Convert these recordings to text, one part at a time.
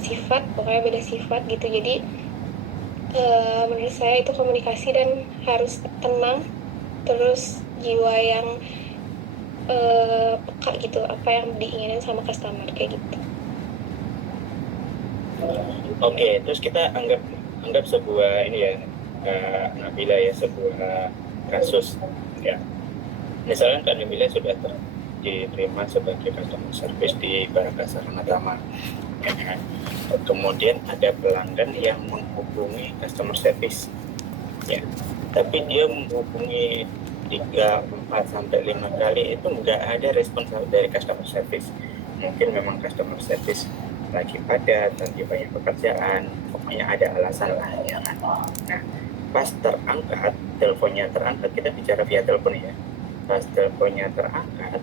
sifat, pokoknya beda sifat gitu. Jadi menurut saya itu komunikasi dan harus tenang, terus jiwa yang peka gitu apa yang diinginkan sama customer kayak gitu. Oke, terus kita anggap sebuah ini ya, Nabila ya, sebuah kasus ya. Misalnya Kak Nabila sudah diterima sebagai customer service di Baraka Sarana Tama, ya kan? Kemudian ada pelanggan yang menghubungi customer service, ya. Tapi dia menghubungi 3, 4, sampai 5 kali itu nggak ada respon dari customer service. Mungkin memang customer service lagi padat, lagi banyak pekerjaan, pokoknya ada alasan lah ya kan. Nah, pas terangkat, teleponnya terangkat, kita bicara via telepon ya. Pas teleponnya terangkat,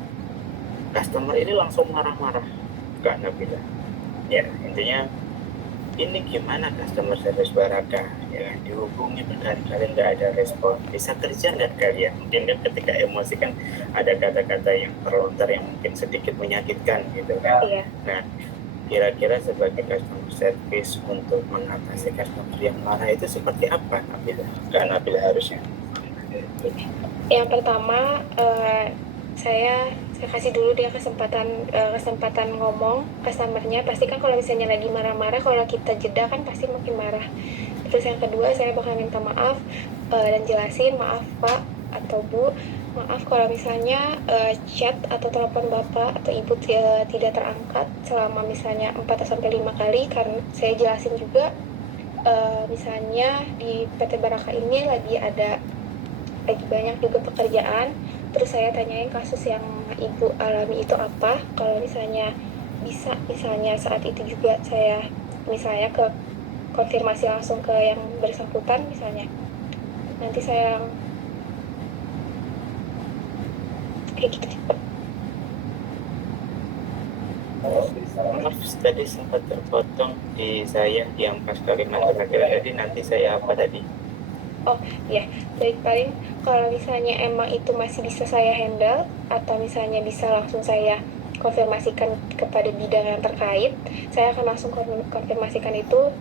customer ini langsung marah-marah ke Nabila. Ya, intinya ini gimana customer service Baraka ya, dihubungi berkali-kali nggak ada respon, bisa kerja nggak kalian? Mungkin kan ketika emosi kan ada kata-kata yang terlontar yang mungkin sedikit menyakitkan gitu kan. Iya. Nah, kira-kira sebagai customer service untuk mengatasi customer yang marah itu seperti apa Nabila? Kak Nabila harusnya. Yang pertama saya kasih dulu dia kesempatan ngomong customernya. Pasti kan kalau misalnya lagi marah-marah, kalau kita jeda kan pasti makin marah. Terus yang kedua saya bakal minta maaf dan jelasin, maaf Pak atau Bu, maaf kalau misalnya chat atau telepon Bapak atau Ibu tidak terangkat selama misalnya 4-5 kali, karena saya jelasin juga misalnya di PT Baraka ini lagi banyak juga pekerjaan. Terus saya tanyain kasus yang ibu alami itu apa, kalau misalnya bisa misalnya saat itu juga saya misalnya ke konfirmasi langsung ke yang bersangkutan, misalnya nanti saya kayak gitu. Maaf tadi sempat terpotong di saya yang pas kalimat terakhir tadi, nanti saya apa tadi? Oh ya, baik, paling kalau misalnya emang itu masih bisa saya handle atau misalnya bisa langsung saya konfirmasikan kepada bidang yang terkait, saya akan langsung konfirmasikan itu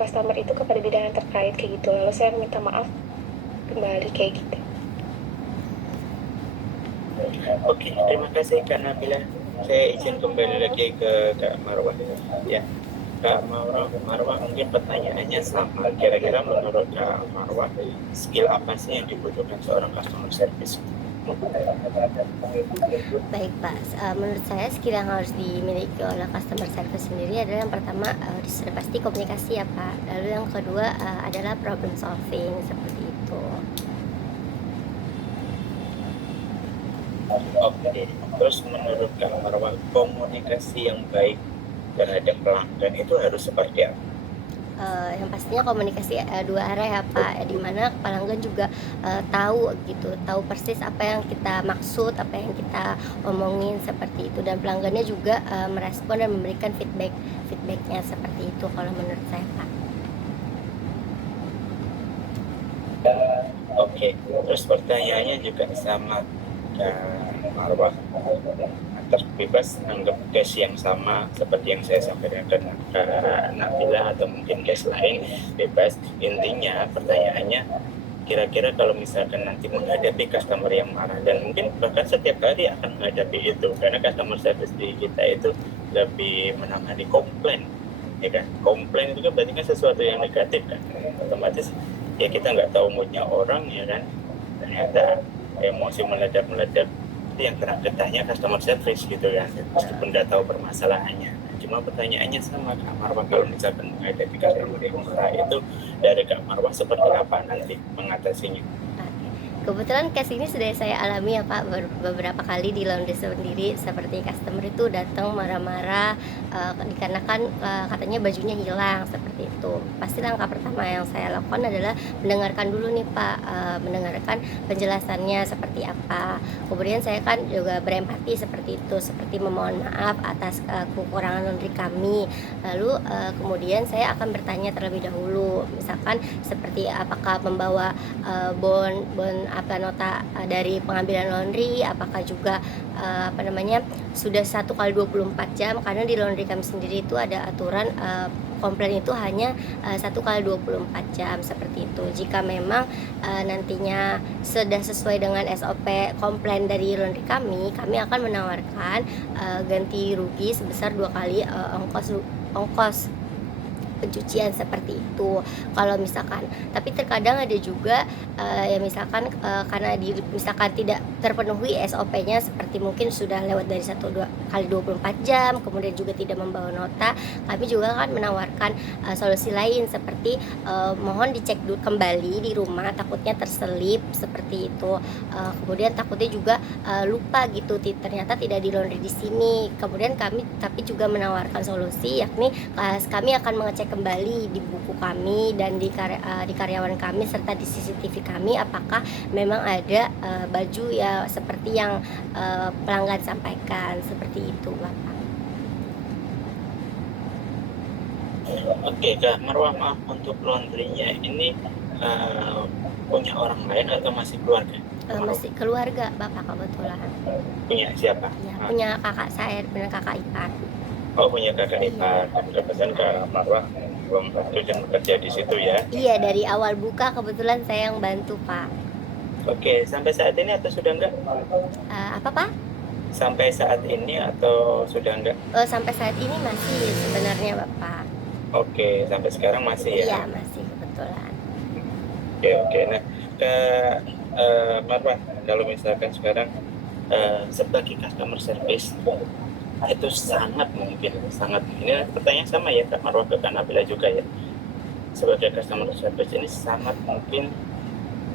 customer itu kepada bidang yang terkait kayak gitu. Lalu saya minta maaf kembali kayak gitu. Oke, terima kasih Kak Nabila. Saya izin kembali lagi ke Kak Marwah ya. Kak Marwah mungkin pertanyaannya sama. Kira-kira menurut Kak Marwah, skill apa sih yang dibutuhkan seorang customer service? Baik Pak, menurut saya skill yang harus dimiliki oleh customer service sendiri adalah yang pertama sudah pasti komunikasi ya Pak. Lalu yang kedua adalah problem solving seperti itu. Oke, terus menurut Kak Marwah, komunikasi yang baik terhadap pelanggan itu harus seperti apa? Yang pastinya komunikasi dua arah ya Pak, di mana pelanggan juga tahu gitu, tahu persis apa yang kita maksud, apa yang kita omongin seperti itu, dan pelanggannya juga merespon dan memberikan feedbacknya seperti itu kalau menurut saya Pak. Oke, terus pertanyaannya juga sama Kak Marwah, atas bebas anggap case yang sama seperti yang saya sampaikan ke Nabila atau mungkin case lain, bebas. Intinya pertanyaannya, kira-kira kalau misalkan nanti menghadapi customer yang marah, dan mungkin bahkan setiap hari akan menghadapi itu, karena customer service di kita itu lebih menangani komplain, ya kan? Komplain itu kan berarti kan sesuatu yang negatif kan, otomatis ya kita nggak tahu moodnya orang ya kan, ternyata emosi meledak-meledak, itu yang kena getahnya customer service gitu kan, meskipun nggak tahu permasalahannya. Cuma pertanyaannya sama Kak Marwah, kalau misalkan menghadapi customer yang marah itu, dari Kak Marwah seperti apa nanti mengatasinya? Kebetulan case ini sudah saya alami ya Pak beberapa kali di laundry sendiri, seperti customer itu datang marah-marah dikarenakan katanya bajunya hilang seperti itu. Pasti langkah pertama yang saya lakukan adalah mendengarkan dulu nih Pak, mendengarkan penjelasannya seperti apa. Kemudian saya kan juga berempati seperti itu, seperti memohon maaf atas kekurangan laundry kami. Lalu kemudian saya akan bertanya terlebih dahulu, misalkan seperti apakah membawa bon nota dari pengambilan laundry, apakah juga sudah 1 kali 24 jam, karena di laundry laundry kami sendiri itu ada aturan komplain itu hanya 1 kali 24 jam seperti itu. Jika memang nantinya sudah sesuai dengan SOP komplain dari laundry kami akan menawarkan ganti rugi sebesar 2 kali ongkos pencucian seperti itu. Kalau misalkan, tapi terkadang ada juga ya misalkan karena misalkan tidak terpenuhi SOP-nya seperti mungkin sudah lewat dari 1 2 kali 24 jam, kemudian juga tidak membawa nota, kami juga akan menawarkan solusi lain seperti mohon dicek dulu kembali di rumah, takutnya terselip seperti itu. Kemudian takutnya juga lupa gitu, ternyata tidak di laundry di sini. Kemudian kami tapi juga menawarkan solusi, yakni kami akan mengecek kembali di buku kami dan di karyawan kami serta di CCTV kami apakah memang ada baju ya seperti yang pelanggan sampaikan seperti itu, Bapak. Oke, Kak Marwah, maaf, untuk laundrynya ini punya orang lain atau masih keluarga? Masih keluarga, Bapak, kebetulan. Punya siapa? Ya, punya kakak saya, benar kakak ipar. Oh, punya kakak Iya. ipar. Kebetulan Kak Marwah belum bantu dan bekerja di situ ya. Iya, dari awal buka kebetulan saya yang bantu, Pak. Oke, sampai saat ini atau sudah enggak? Apa, Pak? Sampai saat ini atau sudah enggak? Sampai saat ini masih sebenarnya, Bapak. Oke, sampai sekarang masih ya. Iya, masih kebetulan. Oke. Nah, Kak Marwah, kalau misalkan sekarang sebagai customer service itu sangat mungkin ini pertanyaan sama ya Kak Marwah ke Kak Nabila juga ya. Sebagai customer service ini sangat mungkin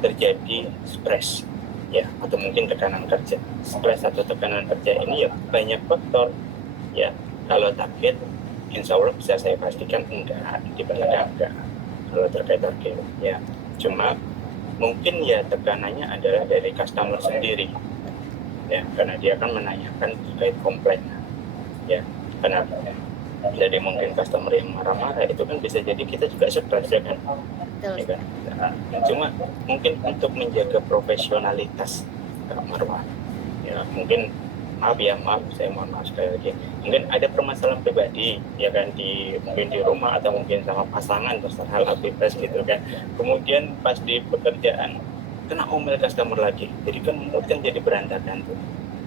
terjadi stres ya, atau mungkin tekanan kerja. Stres atau tekanan kerja ini ya banyak faktor ya. Kalau target, insya Allah bisa saya pastikan enggak, dibandingkan enggak. Kalau terkait target ya, cuma mungkin ya tekanannya adalah dari customer sendiri ya, karena dia akan menanyakan terkait komplain ya. Karena jadi mungkin customer yang marah-marah itu kan bisa jadi kita juga stres ya kan. Betul. Ya kan? Nah, cuma mungkin untuk menjaga profesionalitas Kak Marwah ya, mungkin maaf saya mohon maaf sekali lagi, mungkin ada permasalahan pribadi ya kan, mungkin di rumah atau mungkin sama pasangan terserah lah, bebas gitu kan, kemudian pas di pekerjaan kena omel customer lagi, jadi kan mood kan jadi berantakan tuh.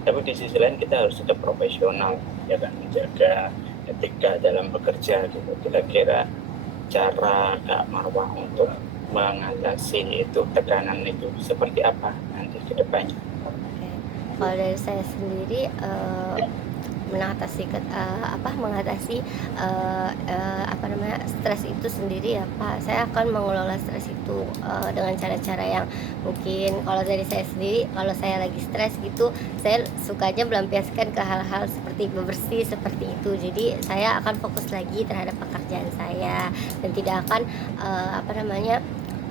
Tapi di sisi lain kita harus tetap profesional ya kan, menjaga etika dalam bekerja gitu. Kira-kira cara Kak Marwah untuk mengatasi itu, tekanan itu seperti apa nanti ke depannya? Oke. Kalau dari saya sendiri mengatasi stres itu sendiri ya Pak, saya akan mengelola stres itu dengan cara-cara yang mungkin kalau dari saya sendiri, kalau saya lagi stres gitu, saya sukanya melampiaskan ke hal-hal seperti bebersih seperti itu. Jadi saya akan fokus lagi terhadap pekerjaan saya dan tidak akan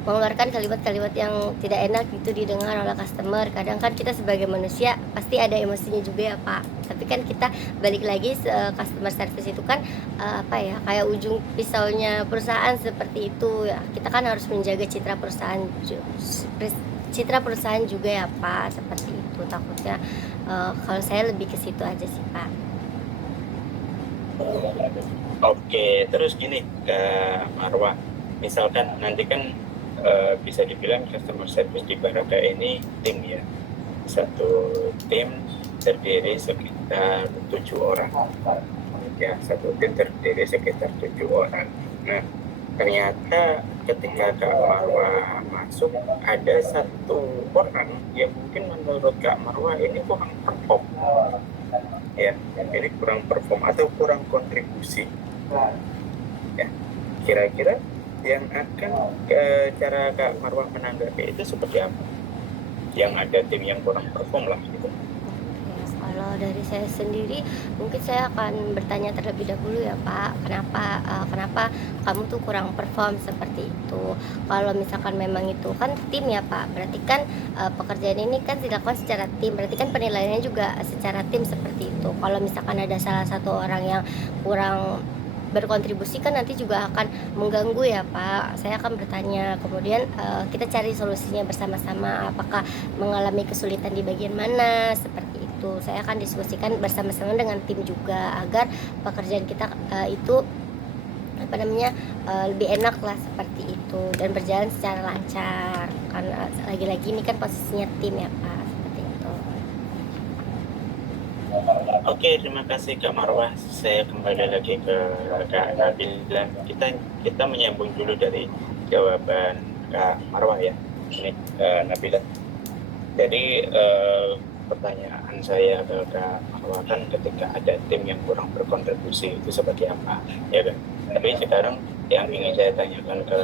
mengeluarkan kalimat-kalimat yang tidak enak gitu didengar oleh customer. Kadang kan kita sebagai manusia pasti ada emosinya juga ya Pak, tapi kan kita balik lagi customer service itu kan kayak ujung pisaunya perusahaan seperti itu ya. Kita kan harus menjaga citra perusahaan juga ya Pak, seperti itu. Takutnya kalau saya lebih ke situ aja sih Pak. Oke, terus gini Kak Marwah, misalkan nanti kan bisa dibilang customer service di Baraka ini tim ya, satu tim terdiri sekitar 7 orang ya, satu tim terdiri sekitar 7 orang. Nah, ternyata ketika Kak Marwah masuk ada satu orang yang mungkin menurut Kak Marwah ini kurang perform ya, ini kurang perform atau kurang kontribusi ya. Kira-kira yang akan cara Kak Marwah menanggapi itu seperti apa? Yang ada tim yang kurang perform lah gitu. Kalau dari saya sendiri, mungkin saya akan bertanya terlebih dahulu ya Pak, kenapa kamu tuh kurang perform seperti itu. Kalau misalkan memang itu kan tim ya Pak, berarti kan pekerjaan ini kan dilakukan secara tim, berarti kan penilaiannya juga secara tim seperti itu. Kalau misalkan ada salah satu orang yang kurang berkontribusi kan nanti juga akan mengganggu ya Pak. Saya akan bertanya, kemudian kita cari solusinya bersama-sama, apakah mengalami kesulitan di bagian mana seperti itu. itu. Saya akan diskusikan bersama-sama dengan tim juga agar pekerjaan kita itu apa namanya lebih enak lah seperti itu dan berjalan secara lancar. Karena lagi-lagi ini kan posisinya tim ya Pak, seperti itu. Oke, terima kasih Kak Marwah. Saya kembali lagi ke Kak Nabila. Kita menyambung dulu dari jawaban Kak Marwah ya. Ini Nabila. Jadi pertanyaan saya ke Kak Marwah kan ketika ada tim yang kurang berkontribusi itu seperti apa, ya kan? Tapi sekarang yang ingin saya tanyakan ke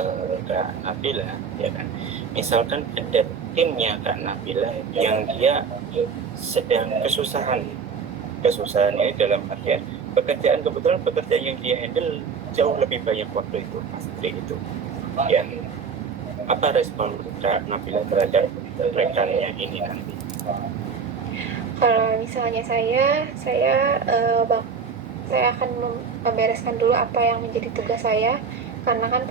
Kak Nabila, ya kan? Misalkan ada timnya Kak Nabila yang dia sedang kesusahan ini dalam artian pekerjaan yang dia handle jauh lebih banyak waktu itu pasti itu yang apa respon Kak Nabila terhadap rekannya ini nanti? Kalau misalnya saya akan membereskan dulu apa yang menjadi tugas saya, karena kan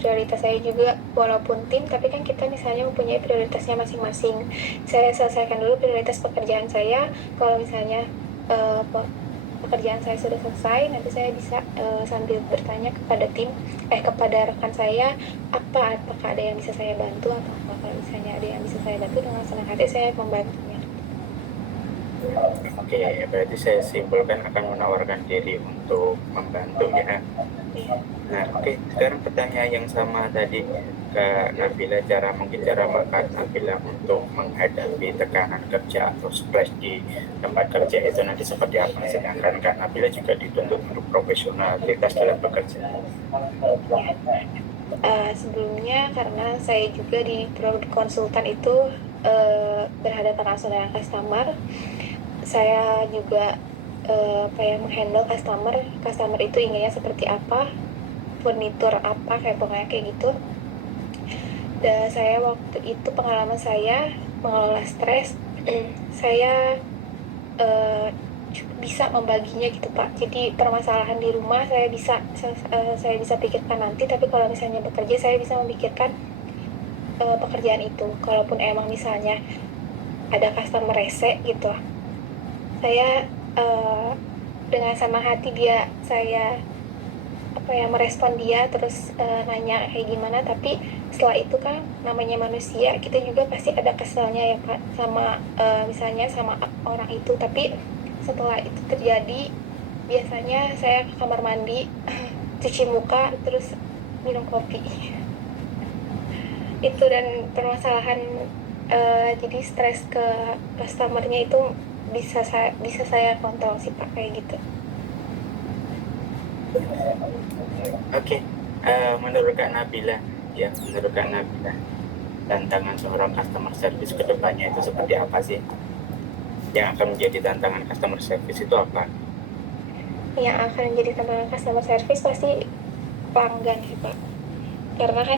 prioritas saya juga walaupun tim, tapi kan kita misalnya mempunyai prioritasnya masing-masing. Saya selesaikan dulu prioritas pekerjaan saya. Kalau misalnya pekerjaan saya sudah selesai, nanti saya bisa sambil bertanya kepada kepada rekan saya apakah ada yang bisa saya bantu atau apa. Kalau misalnya ada yang bisa saya bantu, dengan senang hati saya membantunya. Oke, berarti saya simpulkan akan menawarkan diri untuk membantu ya. Nah, oke. Sekarang pertanyaan yang sama tadi Kak Nabila, cara Kak Nabila untuk menghadapi tekanan kerja atau stres di tempat kerja itu nanti seperti apa? Sedangkan Kak Nabila juga dituntut untuk profesionalitas dalam bekerja. Sebelumnya karena saya juga di produk konsultan itu berhadapan langsung dengan customer, saya juga menghandle customer itu inginnya seperti apa, furnitur apa, pokoknya kayak gitu. Dan saya waktu itu pengalaman saya mengelola stres, saya bisa membaginya gitu Pak. Jadi permasalahan di rumah saya bisa pikirkan nanti, tapi kalau misalnya bekerja saya bisa memikirkan pekerjaan itu. Kalaupun emang misalnya ada customer rese gitu, saya dengan senang hati saya merespon dia, terus nanya kayak gimana. Tapi setelah itu kan namanya manusia, kita juga pasti ada keselnya ya Pak sama misalnya sama orang itu. Tapi setelah itu terjadi, biasanya saya ke kamar mandi cuci muka terus minum kopi itu. Dan permasalahan jadi stres ke customernya itu bisa saya kontrol sih Pak, kayak gitu. Oke, menurut Kak Nabila, tantangan seorang customer service ke depannya itu seperti apa sih? Yang akan menjadi tantangan customer service itu apa? Yang akan menjadi tantangan customer service pasti pelanggan sih Pak, karena kan